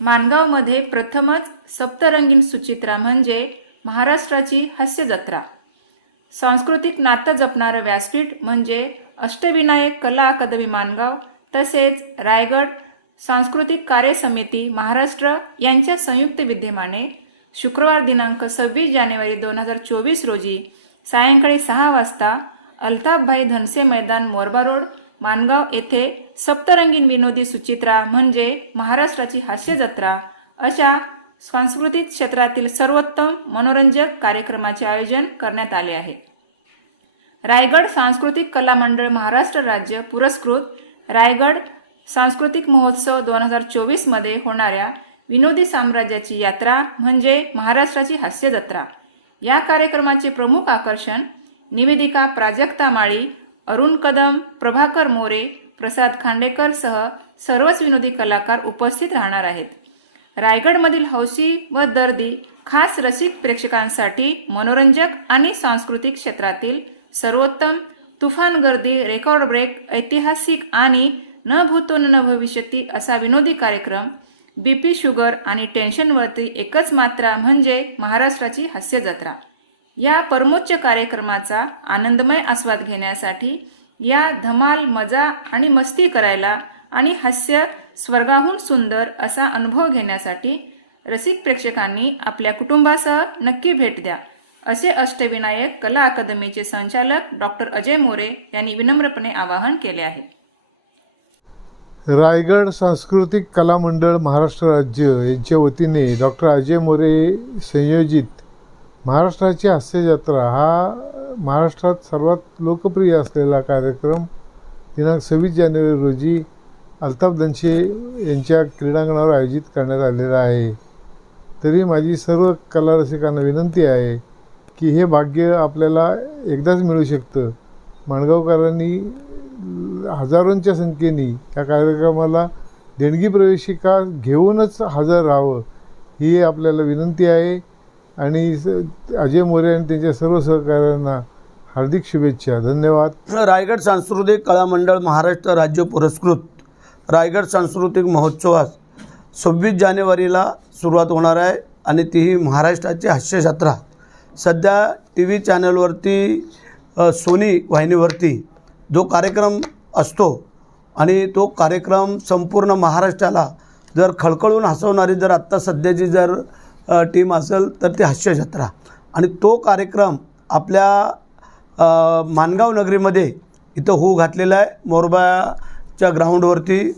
मानगावमध्ये प्रथमच सप्तरंगीण सुचित्रा म्हणजे महाराष्ट्राची हास्य जत्रा सांस्कृतिक नातं जपणारं व्यासपीठ म्हणजे अष्टविनायक कला अकादमी मानगाव तसेच रायगड सांस्कृतिक कार्य समिती महाराष्ट्र यांच्या संयुक्त विद्यमाने शुक्रवार दिनांक सव्वीस जानेवारी दोन हजार चोवीस रोजी सायंकाळी सहा वाजता अल्ताफभाई धनसे मैदान मोरबा रोड माणगाव येथे सप्तरंगीण विनोदी सुचित्रा म्हणजे महाराष्ट्राची हास्य जत्रा अशा सांस्कृतिक क्षेत्रातील सर्वोत्तम मनोरंजक कार्यक्रमाचे आयोजन करण्यात आले आहे. रायगड सांस्कृतिक कला मंडळ महाराष्ट्र राज्य पुरस्कृत रायगड सांस्कृतिक महोत्सव दोन हजार चोवीसमध्ये होणाऱ्या विनोदी साम्राज्याची यात्रा म्हणजे महाराष्ट्राची हास्य जत्रा. या कार्यक्रमाचे प्रमुख आकर्षण निवेदिका प्राजक्ता माळी अरुण कदम प्रभाकर मोरे प्रसाद खांडेकर सह सर्वच विनोदी कलाकार उपस्थित राहणार आहेत. रायगडमधील हौशी व दर्दी खास रसिक प्रेक्षकांसाठी मनोरंजक आणि सांस्कृतिक क्षेत्रातील सर्वोत्तम तुफान गर्दी रेकॉर्ड ब्रेक ऐतिहासिक आणि न भूतो न भविष्यती असा विनोदी कार्यक्रम बीपी शुगर आणि टेन्शनवरती एकच मात्रा म्हणजे महाराष्ट्राची हास्य जत्रा या परमोच्च कार्यक्रमाचा आनंदमय आस्वाद घेण्यासाठी या धमाल मजा आणि मस्ती करायला आणि हास्य स्वर्गाहून सुंदर असा अनुभव घेण्यासाठी रसिक प्रेक्षकांनी आपल्या कुटुंबासह नक्की भेट द्या असे अष्टविनायक कला अकादमीचे संचालक डॉक्टर अजय मोरे यांनी विनम्रपणे आवाहन केले आहे. रायगड सांस्कृतिक कला मंडळ महाराष्ट्र राज्य यांच्या वतीने डॉक्टर अजय मोरे संयोजित महाराष्ट्राची हास्यजत्रा हा महाराष्ट्रात सर्वात लोकप्रिय असलेला कार्यक्रम. दिनांक सव्वीस जानेवारी रोजी अल्ताफ दनशे यांच्या क्रीडांगणावर आयोजित करण्यात आलेला आहे. तरी माझी सर्व कला रसिकांना विनंती आहे की हे भाग्य आपल्याला एकदाच मिळू शकतं. माणगावकरांनी हजारोंच्या संख्येने या कार्यक्रमाला देणगी प्रवेशिका घेऊनच हजर राहावं ही आपल्याला विनंती आहे. आणि स- अजय मोरे आणि त्यांच्या सर्व सहकाऱ्यांना हार्दिक शुभेच्छा. धन्यवाद. रायगड सांस्कृतिक कला मंडळ महाराष्ट्र राज्य पुरस्कृत. रायगड सांस्कृतिक महोत्सवास सव्वीस जानेवारीला सुरुवात होणार आहे आणि तीही महाराष्ट्राची हास्यजत्रा सध्या टी व्ही चॅनलवरती सोनी वाहिनीवरती जो कार्यक्रम असतो आणि तो कार्यक्रम संपूर्ण महाराष्ट्राला जर खळखळून हसवणारी जर आत्ता सध्याची जर टीम असेल तर ती हास्यजत्रा आणि तो कार्यक्रम आपल्या मानगाव नगरीमध्ये इथं होऊ घातलेला आहे. मोरबाच्या ग्राउंडवरती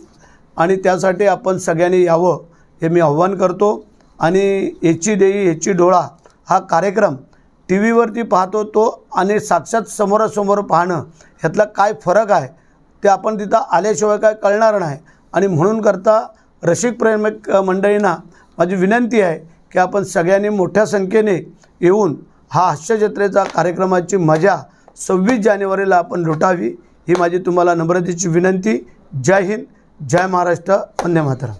आणि त्यासाठी आपण सगळ्यांनी यावं हे मी आव्हान करतो. आणि याची देई याची डोळा हा कार्यक्रम टी व्हीवरती पाहतो तो आणि साक्षात समोरासमोर पाहणं ह्यातला काय फरक आहे ते आपण तिथं आल्याशिवाय काय कळणार नाही. आणि म्हणून करता रसिक प्रेमक मंडळींना माझी विनंती आहे की आपण सगळ्यांनी मोठ्या संख्येने येऊन हा हास्यजत्रेचा कार्यक्रमाची मजा सव्वीस जानेवारीला आपण लुटावी ही माझी तुम्हाला नम्रतेची विनंती. जय हिंद जय महाराष्ट्र वंदे मातरम.